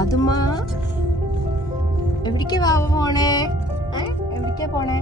അതുമാ എവിടേക്കാ വാവ പോണേ? എവിടേക്കാ പോണേ?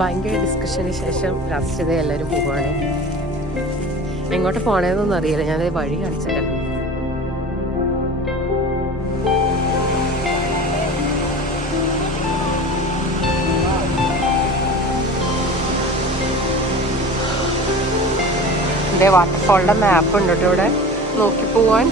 ഭയങ്കര ഡിസ്കഷന് ശേഷം ലാസ്റ്റ് ഇത് എല്ലാവരും പോവാണ്. എങ്ങോട്ട് പോണേന്നൊന്നും അറിയില്ല. ഞാനത് വഴി കാണിച്ചേക്കാം. വാട്ടർഫോളിന്റെ മാപ്പ് ഉണ്ട് കേട്ടോ ഇവിടെ, നോക്കി പോവാൻ.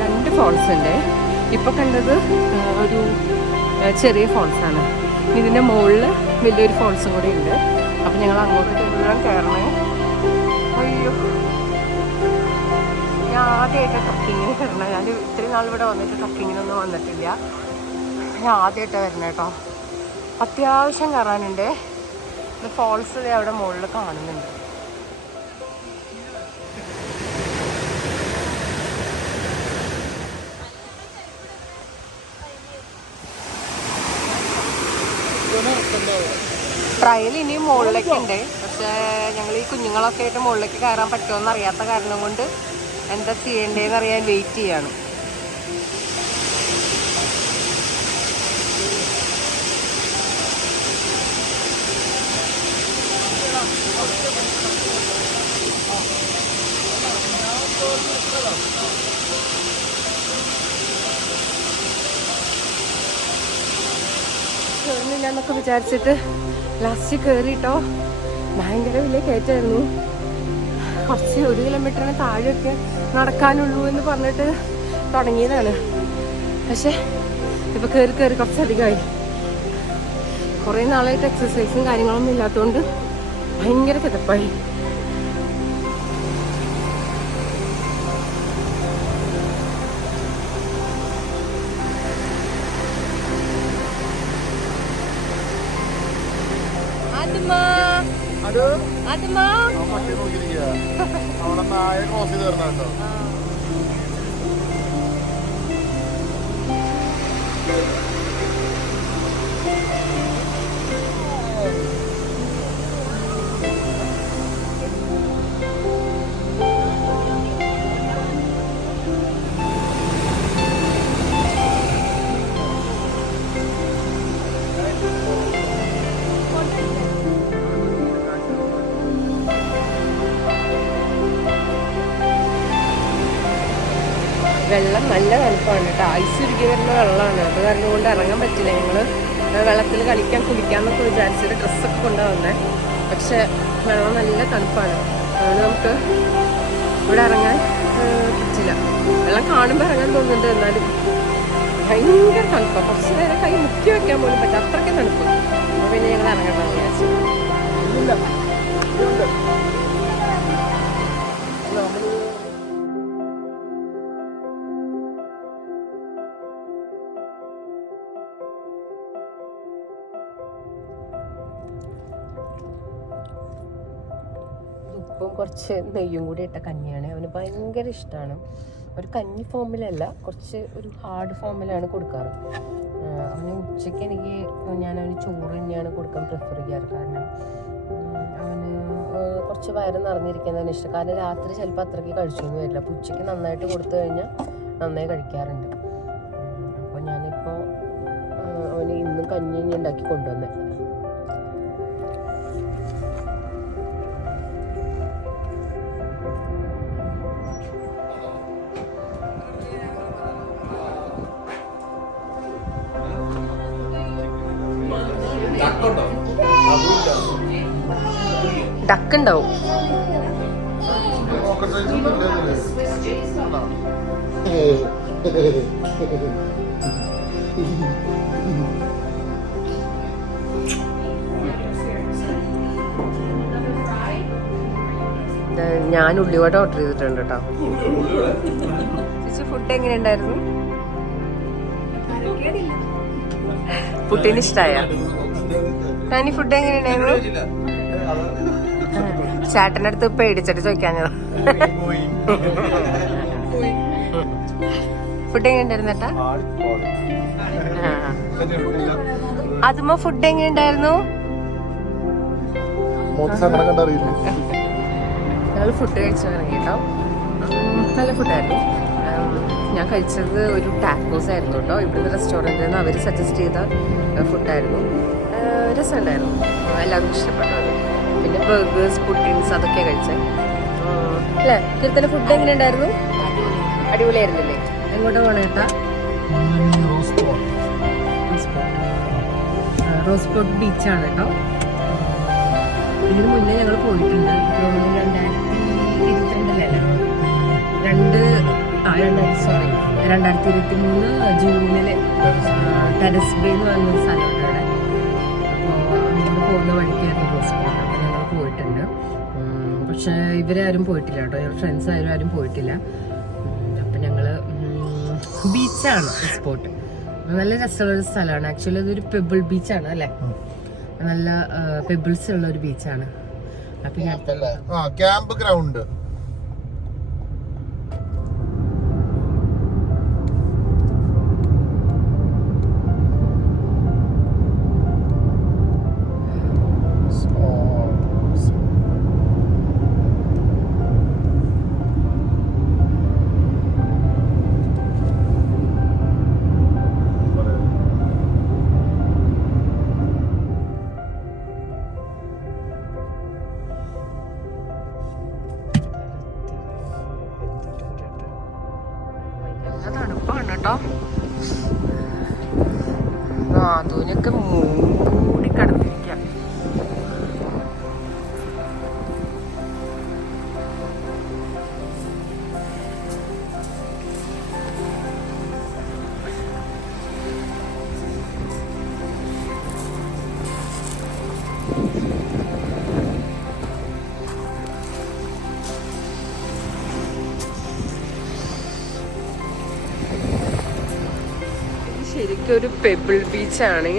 രണ്ട് ഫോൾസ് ഉണ്ട്. ഇപ്പൊ കണ്ടത് ഒരു ചെറിയ ഫോൾസ് ആണ്. ഇതിന്റെ മുകളിൽ വലിയൊരു ഫോൾസും കൂടി ഉണ്ട്. അപ്പൊ ഞങ്ങൾ അങ്ങോട്ട് കയറണേ. അയ്യോ, ഞാൻ ആദ്യമായിട്ട് ട്രക്കിങ്ങിന് കയറണേ. ഞാൻ ഇത്രയും നാൾ ഇവിടെ വന്നിട്ട് ട്രക്കിങ്ങിനൊന്നും വന്നിട്ടില്ല. ഞാൻ ആദ്യമായിട്ടാണ് വരുന്നത് കേട്ടോ. അത്യാവശ്യം കയറാനുണ്ട്. ഇത് ഫോൾസ് അവിടെ മുകളിൽ കാണുന്നുണ്ട്. ട്രയൽ ഇനിയും മുകളിലേക്ക് ഉണ്ട്. പക്ഷേ ഞങ്ങൾ ഈ കുഞ്ഞുങ്ങളൊക്കെ ആയിട്ട് മുകളിലേക്ക് കയറാൻ പറ്റുമോയെന്ന് അറിയാത്ത കാരണം കൊണ്ട് എന്താ ചെയ്യേണ്ടതെന്ന് അറിയാൻ വെയിറ്റ് ചെയ്യാണ്. കയറുന്നില്ല എന്നൊക്കെ വിചാരിച്ചിട്ട് ലാസ്റ്റ് കയറിയിട്ടോ. ഭയങ്കര വലിയ കയറ്റായിരുന്നു. കുറച്ച് 1 കിലോമീറ്ററിന് താഴെയൊക്കെ നടക്കാനുള്ളൂ എന്ന് പറഞ്ഞിട്ട് തുടങ്ങിയതാണ്. പക്ഷെ ഇപ്പൊ കയറി കുറച്ചധികമായി. കുറേ നാളായിട്ട് എക്സസൈസും കാര്യങ്ങളൊന്നും ഇല്ലാത്തതുകൊണ്ട് ഭയങ്കര കിതപ്പായി. വെള്ളം നല്ല തണുപ്പാണ് കേട്ടോ. ഐസ് ഉരുകി വരുന്ന വെള്ളമാണ്. അത് കാരണം കൊണ്ട് ഇറങ്ങാൻ പറ്റില്ല. ഞങ്ങൾ വെള്ളത്തിൽ കളിക്കാൻ കുളിക്കാമെന്നൊക്കെ വിചാരിച്ചിട്ട് ഡ്രസ്സൊക്കെ കൊണ്ടുവന്നേ. പക്ഷെ വെള്ളം നല്ല തണുപ്പാണ്. അതുകൊണ്ട് നമുക്ക് ഇവിടെ ഇറങ്ങാൻ പറ്റില്ല. വെള്ളം കാണുമ്പോൾ ഇറങ്ങാൻ തോന്നുന്നുണ്ട്, എന്നാലും ഭയങ്കര തണുപ്പാണ്. കുറച്ച് നേരം കൈ മുക്കി വെക്കാൻ പോലും പറ്റും, അത്രയ്ക്ക് തണുപ്പ്. അപ്പോൾ പിന്നെ ഞങ്ങൾ ഇറങ്ങണമെന്ന് വിചാരിച്ചു. ഉപ്പും കുറച്ച് നെയ്യും കൂടി ഇട്ട കഞ്ഞിയാണ്. അവന് ഭയങ്കര ഇഷ്ടമാണ്. ഒരു കഞ്ഞി ഫോമിലല്ല, കുറച്ച് ഒരു ഹാർഡ് ഫോമിലാണ് കൊടുക്കാറ്. അവന് ഉച്ചയ്ക്ക് ഞാനവന് ചോറ് തന്നെയാണ് കൊടുക്കാൻ പ്രിഫർ ചെയ്യാറ്. കാരണം അവന് കുറച്ച് വയറ് നിറഞ്ഞിരിക്കുന്നതാണ് ഇഷ്ടം. കാരണം രാത്രി ചിലപ്പോൾ അത്രയ്ക്ക് കഴിച്ചൊന്നും വരില്ല. അപ്പോൾ ഉച്ചയ്ക്ക് നന്നായിട്ട് കൊടുത്തു കഴിഞ്ഞാൽ നന്നായി കഴിക്കാറുണ്ട്. അപ്പോൾ ഞാനിപ്പോൾ അവന് ഇന്നും കഞ്ഞി ഉണ്ടാക്കി കൊണ്ടുവന്നേ. ഡക്ക് ഉണ്ടാവും. ഞാൻ ഉള്ളിവട ഓർഡർ ചെയ്തിട്ടുണ്ട് കേട്ടോ. ചേച്ചി ഫുഡ് എങ്ങനെയുണ്ടായിരുന്നു? പുട്ടിന് ഇഷ്ടായ? ഞാനീ ഫുഡ് എങ്ങനെയുണ്ടായിരുന്നു? ചേട്ടൻ്റെ അടുത്ത് പേടിച്ചിട്ട് ചോദിക്കാഞ്ഞതാ. ഫുഡ് എങ്ങനെയുണ്ടായിരുന്നു ചേട്ടാ? അതുമ്പോ ഫുഡ് എങ്ങനെയുണ്ടായിരുന്നു? ഞങ്ങൾ ഫുഡ് കഴിച്ചു ഇറങ്ങി കേട്ടോ. നല്ല ഫുഡായിരുന്നു. ഞാൻ കഴിച്ചത് ഒരു ടാക്കോസ് ആയിരുന്നു കേട്ടോ. ഇവിടുന്ന് റെസ്റ്റോറൻറ്റിൽ നിന്ന് അവർ സജസ്റ്റ് ചെയ്ത ഫുഡായിരുന്നു. രസമുണ്ടായിരുന്നു, എല്ലാവർക്കും ഇഷ്ടപ്പെട്ടത്. പിന്നെ ബർഗേഴ്സ്, പുഡിങ്സ് അതൊക്കെ കഴിച്ചത് അല്ലേ? കീർത്തന ഫുഡ് എങ്ങനെ ഉണ്ടായിരുന്നു? അടിപൊളിയായിരുന്നില്ലേ? എങ്ങോട്ട് പോകണ ചേട്ടാ? റോസ് സ്പോട്ട് ബീച്ചാണ് കേട്ടോ. ഇതിന് മുന്നേ ഞങ്ങൾ പോയിട്ടുണ്ട്. 2023 ജൂണിൽ ടെറസ് ബേ എന്ന് പറഞ്ഞൊരു സ്ഥലമുണ്ട് അവിടെ. അപ്പോൾ അങ്ങോട്ട് പോകുന്ന വഴിക്കായിരുന്നു റോസ് സ്പോട്ട്. അപ്പോൾ ഞങ്ങൾ പോയിട്ടുണ്ട്. പക്ഷേ ഇവരാരും പോയിട്ടില്ല കേട്ടോ. ഞങ്ങൾ ഫ്രണ്ട്സ് ആരും പോയിട്ടില്ല. അപ്പം ഞങ്ങൾ ബീച്ചാണ് സ്പോട്ട്. നല്ല രസമുള്ളൊരു സ്ഥലമാണ്. ആക്ച്വലി അതൊരു പെബിൾ ബീച്ചാണ് അല്ലേ? നല്ല പെബിൾസ് ഉള്ള ഒരു ബീച്ചാണ്. Camp ground. തണുപ്പാണ് കേട്ടോ. നാതൂനൊക്കെ മൂടിക്കിടന്നിരിക്കാം. ശരിക്കും ഒരു പെബിൾ ബീച്ചാണ്.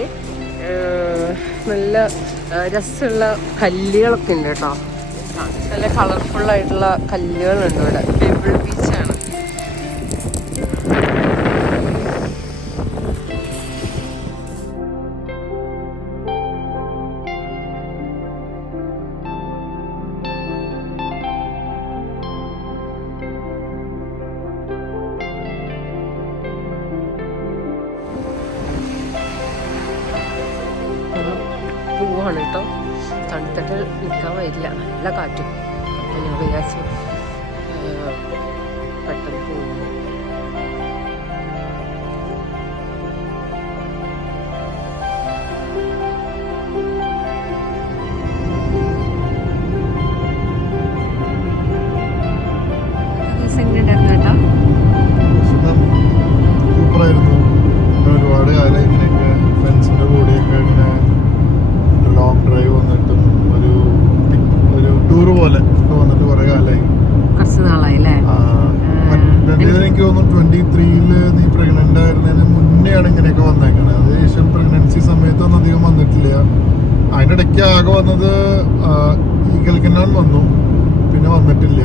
നല്ല രസമുള്ള കല്ലുകളൊക്കെ ഉണ്ട് കേട്ടോ. നല്ല കളർഫുള്ളായിട്ടുള്ള കല്ലുകളുണ്ട് ഇവിടെ. പെബിൾ ബീച്ചാണ്. പോവാണ് കേട്ടോ. തണുത്തിട്ട് നിൽക്കാൻ വരില്ല, നല്ല കാറ്റും. അപ്പം ഞാൻ വിചാരിച്ചു പെട്ടെന്ന് പോകുന്നു. സൂപ്പറായിരുന്നു. ഒരുപാട് കാലം ഇങ്ങനെയൊക്കെ ഫ്രണ്ട്സിൻ്റെ കൂടെയൊക്കെ ഇങ്ങനെ ലോങ് ഡ്രൈവ് വന്നിട്ടും ഒരു ടൂർ പോലെ വന്നിട്ട് കുറെ കാലമായി. കുറച്ച് നാളായി അല്ലേ? എനിക്ക് തോന്നുന്നു 23 നീ പ്രഗ്നന്റ് ആയിരുന്നതിന് മുന്നെയാണ് ഇങ്ങനെയൊക്കെ വന്നേക്കണത്. അതിനുശേഷം പ്രഗ്നൻസി സമയത്തൊന്നും അധികം വന്നിട്ടില്ല. അതിൻ്റെ ഇടയ്ക്ക് ആകെ വന്നത് ഈഗൽക്കനാൻ വന്നു, പിന്നെ വന്നിട്ടില്ല.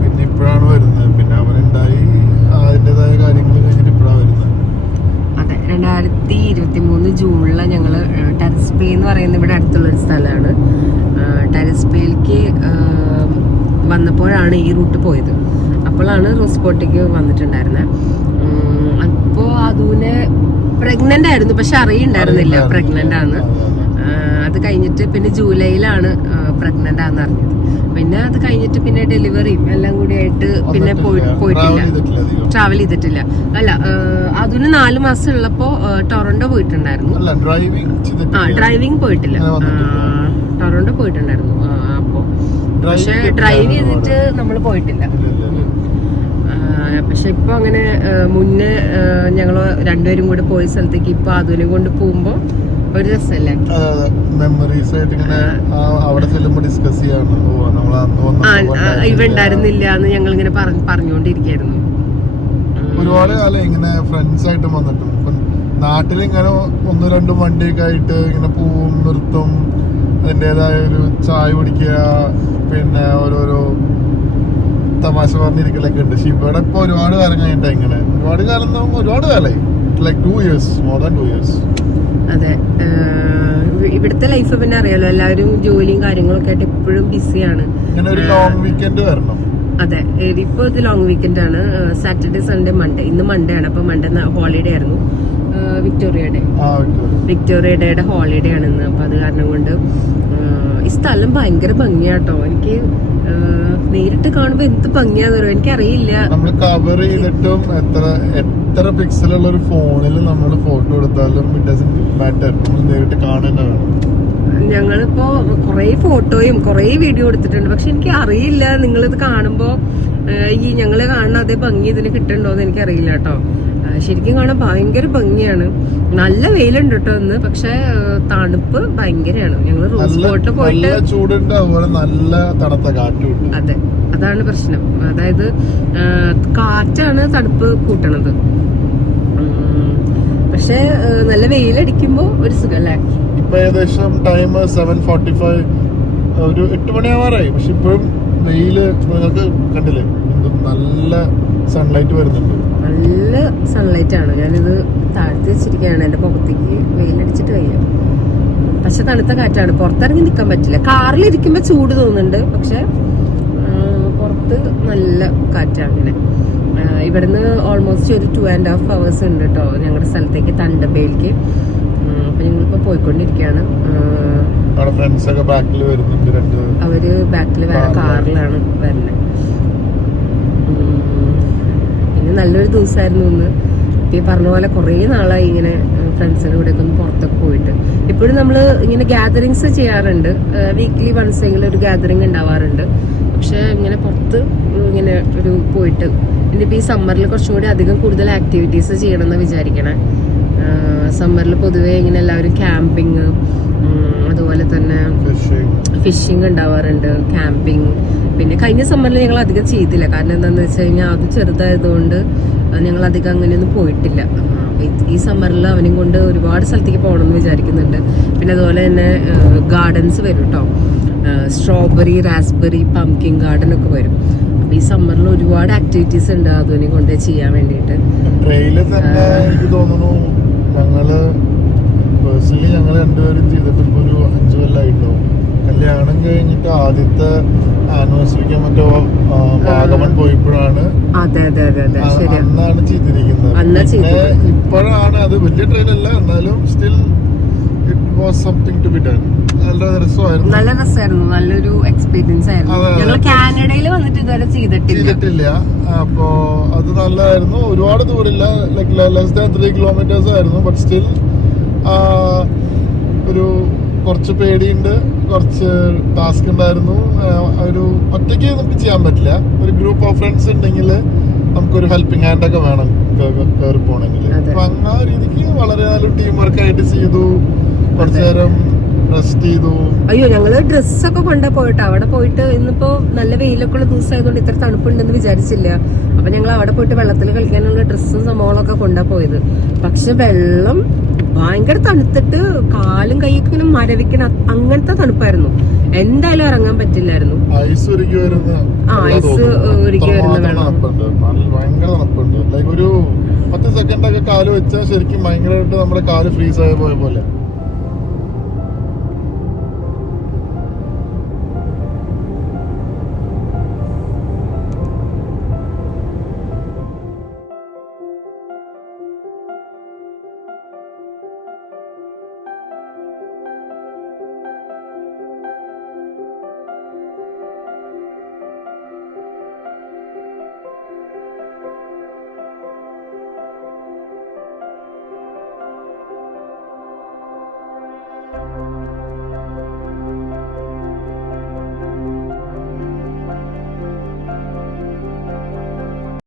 പിന്നെ ഇപ്പോഴാണ് വരുന്നത്. പിന്നെ അവനുണ്ടായി അതിൻ്റെതായ കാര്യങ്ങൾ കഴിഞ്ഞിട്ട് ഇപ്പോഴാണ് വരുന്നത്. അതെ, 2023 ജൂണിലാണ് ഞങ്ങൾ ടെറസ് ബേ എന്ന് പറയുന്നത് ഇവിടെ അടുത്തുള്ളൊരു സ്ഥലമാണ്. ടെറസ്പേയിലേക്ക് വന്നപ്പോഴാണ് ഈ റൂട്ട് പോയത്. അപ്പോഴാണ് റോസ് സ്പോട്ടിലേക്ക് വന്നിട്ടുണ്ടായിരുന്നത്. അപ്പോൾ അതിനെ പ്രഗ്നന്റ് ആയിരുന്നു, പക്ഷെ അറിയണ്ടായിരുന്നില്ല പ്രഗ്നന്റ് ആണ്. അത് കഴിഞ്ഞിട്ട് പിന്നെ ജൂലൈയിലാണ് പ്രഗ്നന്റ് ആണെന്ന് അറിഞ്ഞത്. പിന്നെ അത് കഴിഞ്ഞിട്ട് പിന്നെ ഡെലിവറിയും എല്ലാം കൂടി ആയിട്ട് പിന്നെ പോയിട്ടില്ല, ട്രാവൽ ചെയ്തിട്ടില്ല. അല്ല, അതിന് 4 മാസം ഉള്ളപ്പോ ടൊറന്റോ പോയിട്ടുണ്ടായിരുന്നു. ഡ്രൈവിംഗ് പോയിട്ടില്ല, ടൊറന്റോ പോയിട്ടുണ്ടായിരുന്നു. അപ്പോ പക്ഷെ ഡ്രൈവ് ചെയ്തിട്ട് നമ്മൾ പോയിട്ടില്ല. പക്ഷെ ഇപ്പൊ അങ്ങനെ മുന്നേ ഞങ്ങള് രണ്ടുപേരും കൂടെ പോയ സ്ഥലത്തേക്ക് ഇപ്പൊ അതിനെ കൊണ്ട് പോകുമ്പോ ഒരു രസമല്ലേ, മെമ്മറീസ് ആയിട്ട് ഇങ്ങനെ അവിടെ ചെല്ലുമ്പോ ഡിസ്കസ് ചെയ്യാണ്. ഇവ ഉണ്ടായിരുന്നില്ല എന്ന് ഞങ്ങൾ ഇങ്ങനെ പറഞ്ഞുകൊണ്ടിരിക്കായിരുന്നു. ഒരുപാട് കാലം ഇങ്ങനെ ഫ്രണ്ട്സ് ആയിട്ട് വന്നിട്ടും നാട്ടിൽ ഇങ്ങനെ 1-2 വണ്ടിയൊക്കെ ആയിട്ട് ഇങ്ങനെ പോവും, നിർത്തും, അതിൻ്റെതായ ഒരു ചായ കുടിക്കുക, പിന്നെ ഓരോരോ തമാശ പറഞ്ഞിരിക്കലൊക്കെ ഉണ്ട്. പക്ഷെ ഇവിടെ ഇപ്പൊ ഒരുപാട് കാലം കഴിഞ്ഞിട്ടാ ഇങ്ങനെ, ഒരുപാട് കാലമായി, like 2 years, more than 2 years. അതെ, ഇവിടുത്തെ ലൈഫ് പിന്നെ അറിയാലോ, എല്ലാവരും ജോലിയും കാര്യങ്ങളൊക്കെ ആയിട്ട് എപ്പോഴും ബിസിയാണ്. ഒരു ലോങ് വീക്കെൻഡ് വരണം. അതെ, ഇപ്പൊ ഇത് ലോങ് വീക്കെൻഡ് ആണ്. Saturday, Sunday, Monday. ഇന്ന് മൺഡേ ആണ്. അപ്പൊ മൺഡേ ഹോളിഡേ ആയിരുന്നു, വിക്ടോറിയ ഡേയുടെ ഹോളിഡേ ആണ് ഇന്ന്. അപ്പൊ അത് കാരണം കൊണ്ട് ഈ സ്ഥലം ഭയങ്കര ഭംഗിയാട്ടോ. എനിക്ക് നേരിട്ട് കാണുമ്പോ എന്ത് ഭംഗിയാന്ന് പറയുക, എനിക്കറിയില്ല. നമ്മൾ കവർ ചെയ്തിട്ടും എത്ര പിക്സലുള്ള ഒരു ഫോണിൽ നമ്മൾ ഫോട്ടോ എടുത്താലും ഇറ്റ് ഡസന്റ് മാറ്റർ, നമ്മൾ നേരിട്ട് കാണുന്ന വേണം. ഞങ്ങളിപ്പോ കൊറേ ഫോട്ടോയും കൊറേ വീഡിയോ എടുത്തിട്ടുണ്ട്. പക്ഷെ എനിക്ക് അറിയില്ല നിങ്ങളിത് കാണുമ്പോ ഈ ഞങ്ങള് കാണുന്ന അതേ ഭംഗി ഇതിന് കിട്ടുന്നുണ്ടോന്ന് എനിക്കറിയില്ല കേട്ടോ. ശരിക്കും കാണാൻ ഭയങ്കര ഭംഗിയാണ്. നല്ല വെയിലുണ്ട് കേട്ടോ ഇന്ന്, പക്ഷെ തണുപ്പ് ഭയങ്കരമാണ്. ഞങ്ങള് റോസ് ബോട്ടിൽ പോയിട്ട് ചൂടുണ്ട്, അതുപോലെ നല്ല തണുത്ത കാറ്റും. അതെ, അതാണ് പ്രശ്നം. അതായത് കാറ്റാണ് തണുപ്പ് കൂട്ടണത്. പക്ഷെ നല്ല വെയിലടിക്കുമ്പോ ഒരു സുഖം അല്ലേ. ഇപ്പൊ ഏകദേശം ടൈം 7:45, ഒരു 8 മണിയാവാറായി. പക്ഷെ ഇപ്പോഴും വെയില് നിങ്ങൾക്ക് കണ്ടില്ലേ, നല്ല സൺലൈറ്റ് വരുന്നുണ്ട്. നല്ല സൺലൈറ്റ് ആണ്. ഞാനിത് താഴ്ത്തി വെച്ചിരിക്കുകയാണ്, എന്റെ മുഖത്തേക്ക് വെയിലടിച്ചിട്ട് വയ്യ. പക്ഷെ തണുത്ത കാറ്റാണ്, പുറത്തിറങ്ങി നിൽക്കാൻ പറ്റില്ല. കാറിലിരിക്കുമ്പോ ചൂട് തോന്നുന്നുണ്ട്, പക്ഷെ പുറത്ത് നല്ല കാറ്റാണ്. അങ്ങനെ ഇവിടുന്ന് ഓൾമോസ്റ്റ് ഒരു 2.5 hours ഉണ്ട് കേട്ടോ ഞങ്ങളുടെ സ്ഥലത്തേക്ക്, തണ്ടബയിലേക്ക്. അപ്പൊ ഞങ്ങളിപ്പോ പോയിക്കൊണ്ടിരിക്കുകയാണ്. അവര് ബാക്കിൽ വേറെ കാറിലാണ് വരുന്നത്. പിന്നെ നല്ലൊരു ദിവസമായിരുന്നു ഇന്ന്. ഈ പറഞ്ഞ പോലെ കുറേ നാളായി ഇങ്ങനെ ഫ്രണ്ട്സിൻ്റെ കൂടെ ഒക്കെ ഒന്ന് പുറത്തൊക്കെ പോയിട്ട്. ഇപ്പോഴും നമ്മൾ ഇങ്ങനെ ഗ്യാതറിങ്സ് ചെയ്യാറുണ്ട്, വീക്ക്ലി വൺസ് എങ്കിലും ഒരു ഗ്യാതറിങ് ഉണ്ടാവാറുണ്ട്. പക്ഷെ ഇങ്ങനെ പുറത്ത് ഇങ്ങനെ ഒരു പോയിട്ട് ഇനിയിപ്പോൾ ഈ സമ്മറിൽ കുറച്ചും കൂടി അധികം കൂടുതൽ ആക്ടിവിറ്റീസ് ചെയ്യണമെന്ന് വിചാരിക്കണേ. സമ്മറിൽ പൊതുവേ ഇങ്ങനെ എല്ലാവരും ക്യാമ്പിങ്, അതുപോലെ തന്നെ ഫിഷിങ് ഉണ്ടാവാറുണ്ട്, ക്യാമ്പിങ്. പിന്നെ കഴിഞ്ഞ സമ്മറിൽ ഞങ്ങൾ അധികം ചെയ്തില്ല, കാരണം എന്താണെന്ന് വെച്ച് കഴിഞ്ഞാൽ അത് ചെറുതായതുകൊണ്ട് ഞങ്ങൾ അധികം അങ്ങനെയൊന്നും പോയിട്ടില്ല. ഈ സമ്മറിൽ അവനും കൊണ്ട് ഒരുപാട് സ്ഥലത്തേക്ക് പോകണമെന്ന് വിചാരിക്കുന്നുണ്ട്. പിന്നെ അതുപോലെ തന്നെ ഗാർഡൻസ് വരും കേട്ടോ, സ്ട്രോബെറി, റാസ്ബെറി, പംകിൻ ഗാർഡൻ ഒക്കെ വരും. അപ്പൊ ഈ സമ്മറിൽ ഒരുപാട് ആക്ടിവിറ്റീസ് ഉണ്ട് അതിനെ കൊണ്ട് ചെയ്യാൻ വേണ്ടിയിട്ട്. എനിക്ക് തോന്നുന്നു ഞങ്ങൾ രണ്ടുപേരും ചെയ്തിട്ട് ഇപ്പൊ ഒരു 5 കൊല്ലമായിട്ടോ. കല്യാണം കഴിഞ്ഞിട്ട് ആദ്യത്തെ ആനിവേഴ്സറിക്ക് മറ്റോ വാഗമൺ പോയപ്പോഴാണ് അന്നാണ് ചെയ്തിരിക്കുന്നത്. ഇപ്പോഴാണ് അത് വലിയ ട്രെയിൻ അല്ല, എന്നാലും still it was something to be done. നല്ല രസമായിരുന്നു, നല്ലൊരു എക്സ്പീരിയൻസ് ആയിരുന്നു. ഞങ്ങൾ കാനഡയിൽ വന്നിട്ട് ഇതുവരെ ചെയ്തിട്ടില്ല. അപ്പോ അത് നല്ലതായിരുന്നു. ഒരുപാട് ദൂരമില്ല, ലൈക്ക് ലെസ് ദാൻ 3 kilometers ആയിരുന്നു. ബട്ട് സ്റ്റിൽ ഒരു കുറച്ച് പേടിയുണ്ട്, കുറച്ച് ടാസ്ക് ഉണ്ടായിരുന്നു. ഒരു ഒറ്റയ്ക്ക് നമുക്ക് ചെയ്യാൻ പറ്റില്ല. ഒരു ഗ്രൂപ്പ് ഓഫ് ഫ്രണ്ട്സ് ഉണ്ടെങ്കിൽ നമുക്കൊരു ഹെൽപ്പിംഗ് ഹാൻഡ് ഒക്കെ വേണം കയറി പോണെങ്കിൽ. അപ്പൊ ആ രീതിക്ക് വളരെ നല്ല ടീം വർക്ക് ആയിട്ട് ചെയ്തു. കുറച്ചു നേരം റെസ്റ്റ് ചെയ്തു. അയ്യോ, ഞങ്ങള് ഡ്രസ്സൊക്കെ കൊണ്ടു പോയിട്ട് അവിടെ പോയിട്ട് ഇന്നിപ്പോ നല്ല വെയിലൊക്കെ ഉള്ള ദിവസമായതുകൊണ്ട് ഇത്ര തണുപ്പുണ്ടെന്ന് വിചാരിച്ചില്ല. അപ്പൊ ഞങ്ങൾ അവിടെ പോയിട്ട് വെള്ളത്തിൽ കളിക്കാനുള്ള ഡ്രസ്സും സംഭവങ്ങളൊക്കെ കൊണ്ടാ പോയത്. പക്ഷെ വെള്ളം ഭയങ്കര തണുത്തിട്ട് കാലും കൈയൊക്കെ ഇങ്ങനെ മരവിക്കണ അങ്ങനത്തെ തണുപ്പായിരുന്നു. എന്തായാലും ഇറങ്ങാൻ പറ്റില്ലായിരുന്നു. ഐസ് ഉരുകി വരുന്ന വെള്ളം ഭയങ്കര തണുപ്പുണ്ട്. ലൈക്ക് ഒരു 10 സെക്കൻഡ് ഒക്കെ കാല് വെച്ചാൽ ശരിക്കും ഭയങ്കരമായിട്ട് നമ്മുടെ കാല് ഫ്രീസ് ആയി പോയ പോലെ. ബൈ.